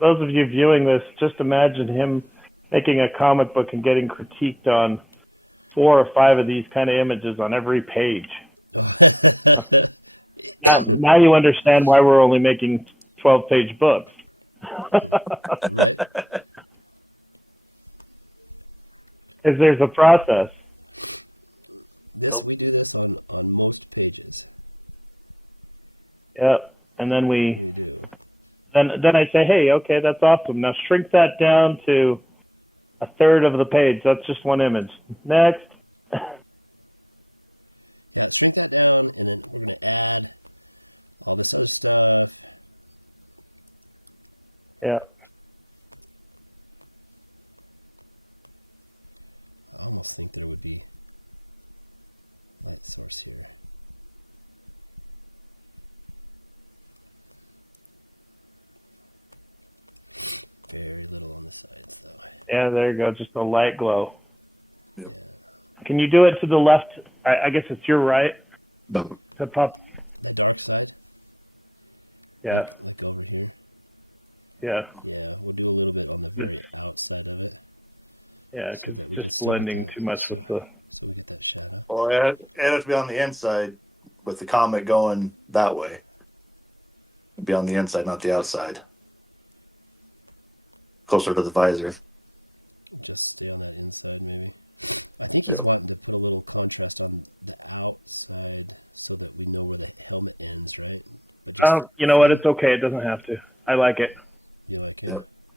those of you viewing this, just imagine him making a comic book and getting critiqued on 4 or 5 of these kind of images on every page. Now you understand why we're only making 12-page books. Right. Because there's a process. We do this on most pages. Yep. And then We do. then I say, hey, okay, that's awesome. Now shrink that down to a third of the page. That's just one image. Next. Yeah, shrink that down, and then we're gonna add all this other stuff. Yeah. I almost think there would be light source here. Very little on the sides, though. Yeah, there you go. Just a light glow. Yeah. Can you do it to the left? I guess it's your right. No. To pop. The dark side, Yeah. like over here. Yeah. Yeah, we'll do a little bit on the very outside of it, Yeah. so 'Cause that we it's can just still get blending that, too much with the. so we get that shadow. Well, it has to be on the inside with the comet going that way. It'd be on the inside, not the outside. Closer to the visor. Just stay on that inside, maybe. I think he's wanting to put a little contrast on the outside so that we know where the helmet ends, right? But just You know what? It's okay. It doesn't have to. I like it. you like it?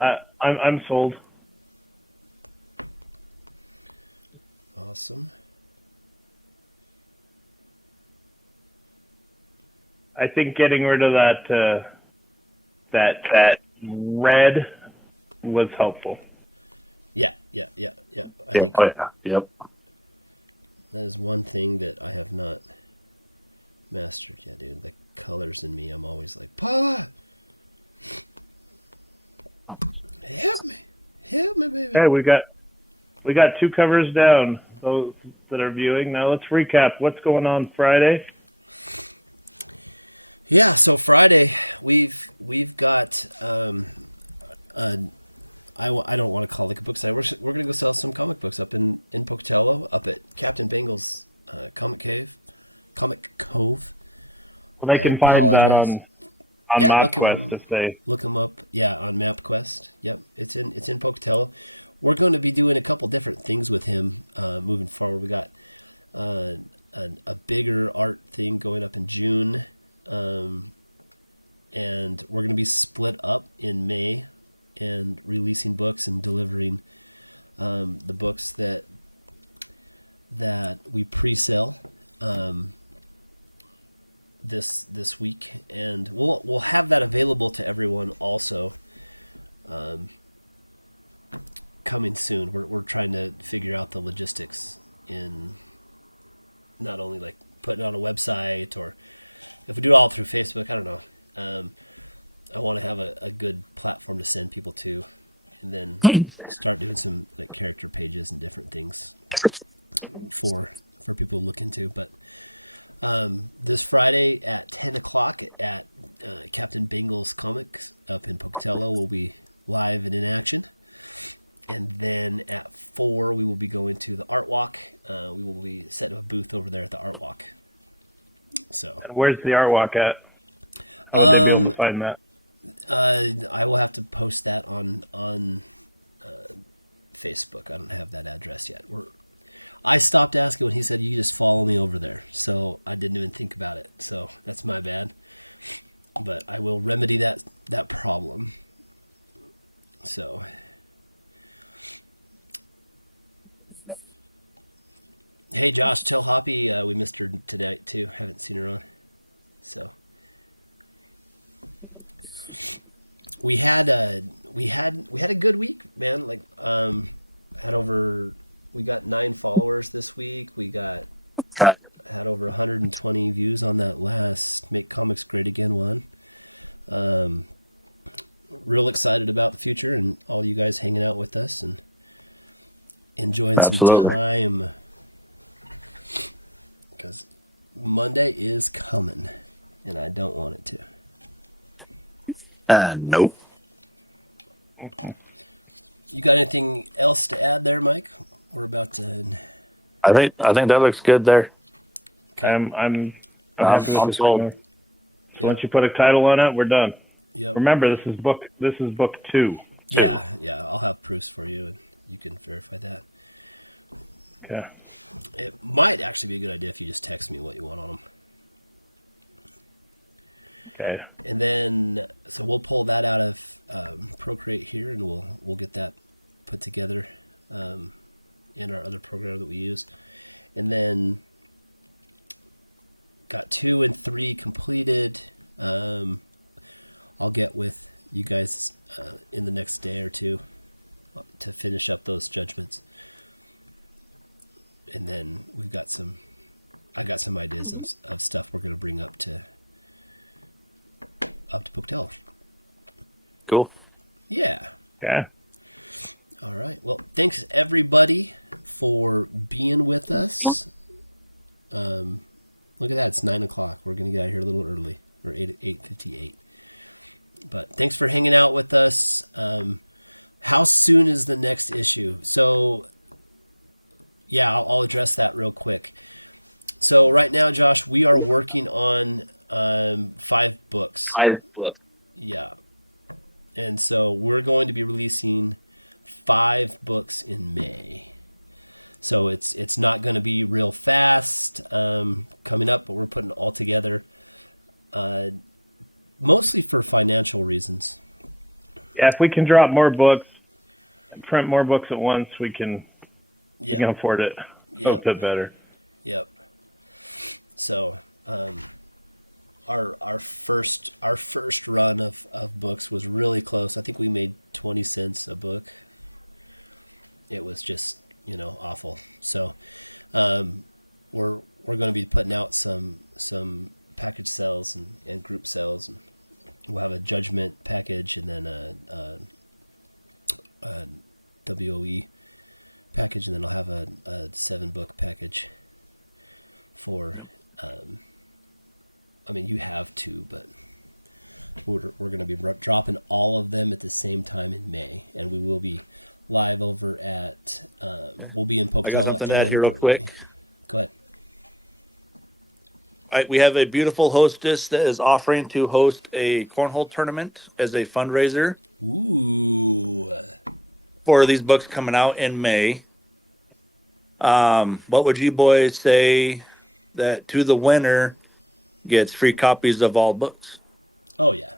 Yep. I'm sold. Awesome. I think getting rid of that red was helpful. Yeah. I think Yep. that is one thing that I have not mastered yet, dude. The colors in me, I'm always like, Paula, help me, baby. Okay, we got 2 covers down. Those that are viewing. Now let's recap. What's going on Friday? Yeah, so Friday we've got I don't want to call it a book site. We're gonna go sell some comic books up in Pocatello, up at Captain Bengal's Comic Cove. Well, they can find that on Yeah, MapQuest if they look them up. Yeah, on MapQuest. Yep, it's in Pocatello. We're going to be doing a couple different things with him moving forward. We got a bigger art thing going up in June, and we're going to be split up in May and releasing books and delivering the books that we pre-sell this week, and we'll have that available to everyone also coming soon. We're trying to figure out the logistics in not only like putting it on a website, or if we do it all through Facebook, I don't know. I want to have a good platform to send people to, and then start doing some like character pages and different things for people to look into. But this Friday at 10 o'clock at Captain Bengal's Comics up in Pocatello, we'll be live and in action. And then at 4, we will be going to the Art Walk. We will be setting up a booth over there at the Art Walk. So, where's the Art Walk at? How would they be able to find that? I will have to post that on Facebook. I don't have that address yet. I stopped asking when he said, you just follow me over there. So I didn't even think about it. So that's my bad. But I will remedy that problem. So. Hey Josh, tell Hoppy we missed her tonight too. Haven't seen her on. So. We had a good week, man. Like we got 9 followers this week. We had over 120 views on that last Make Comics Great Again one. Real excited about the future and all you guys hanging out with us and enjoying some time, because Monday is coming and I don't want it to. Nope. You got anything else to add there, Mike? We're about to. I think that looks good there. Okay. I'm happy with this one. So once you put a title on it, we're done. Yep. Remember, this is book 2. Yeah. I'll have proofs for you, and you can verify that. Okay. It might actually be a good idea if you just text me what you want on them. Okay. And then, so we'll pull that out of Procreate here, and we'll get that put together in our other program that we use. And then got 2 and 3 completed. I'll get with you guys in the next day or two to finish up those judgments. And then I got some ideas of stuff we're going to bring up to Pocatello. Cool. Yeah. Yeah. All right. Well, thanks everybody for being with us. Look at that. It's 9 o'clock. We're going to get out of here a little early, or 8:58. But thanks for hanging out with us. How soon is the next issue? So, yeah, I'll address that real quick. So right now, Josh, we are working on 5 books. 5 books. Yeah. And so we're going to be releasing 5 books in May. So it's not going to be real fast coming up, but we're putting it all together, mostly for financial reasons. Yeah, if we can drop more books, print more books at once, we can afford it a bit better. Yep. So, all our first run of books was really close. I think we made 20 cents a book. It was just, awful. So we're going to be putting out some package sales and group sales, and we'll have a Judgment package and then a WOE package, and then I'll have a 7-book package for you have 2, but we're going to be dropping all of them at the same time in May, and we will be live over at we'll be in Pocatello. I got something to add here real quick. Go ahead. We have a beautiful hostess that is offering to host a cornhole tournament as a fundraiser. Ooh. For these books coming out in May. What would you boys say that to the winner gets free copies of all books? Oh, yeah.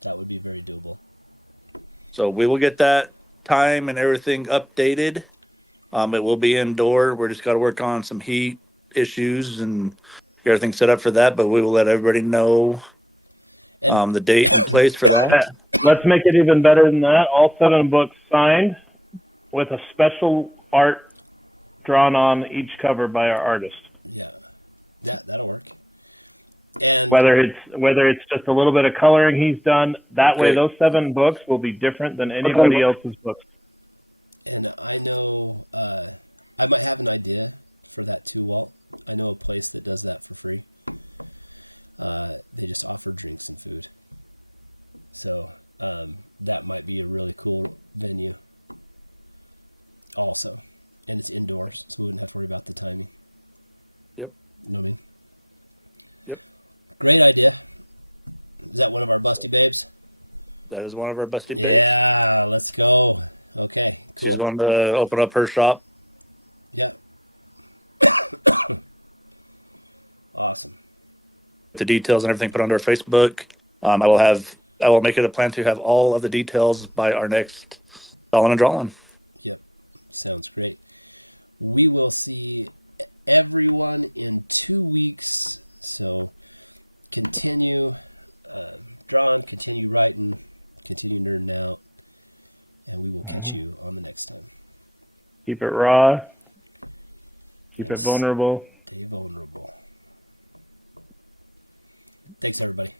That would be very doable. So we will get that time and everything updated. It will be indoor. We're just got to work on some heat issues and get everything set up for that, but we will let everybody know the date and place for that. Let's make it even better than that. All 7 books signed with a special art drawn on each cover by our artist. Yeah, that'll work. And whether it's just a little bit of coloring he's done, that way those 7 books will be different than anybody else's books. And I know I might have an idea for that too, Walt. I know a place that does that for free. They just offer drinks and food. So that might be a really cool venue also. And it's indoors, so we wouldn't have to worry about the timing. Yep. You know what I mean? Yep. Great idea. Is that one of our busty babes? That is one of our busty babes. Yeah, let's go. Okay, cool. She's going to open up her shop. Yeah. Awesome. The details and everything put onto our Facebook. I will make it a plan to have all of the details by our next Solid and Drawing. Yep. Sounds great. We will see everyone in 2 weeks. So continue drawing, continue writing, continue nerding out, and we will catch you on the next time. Keep it raw. Keep it vulnerable. Stay vulnerable. Thanks, everybody.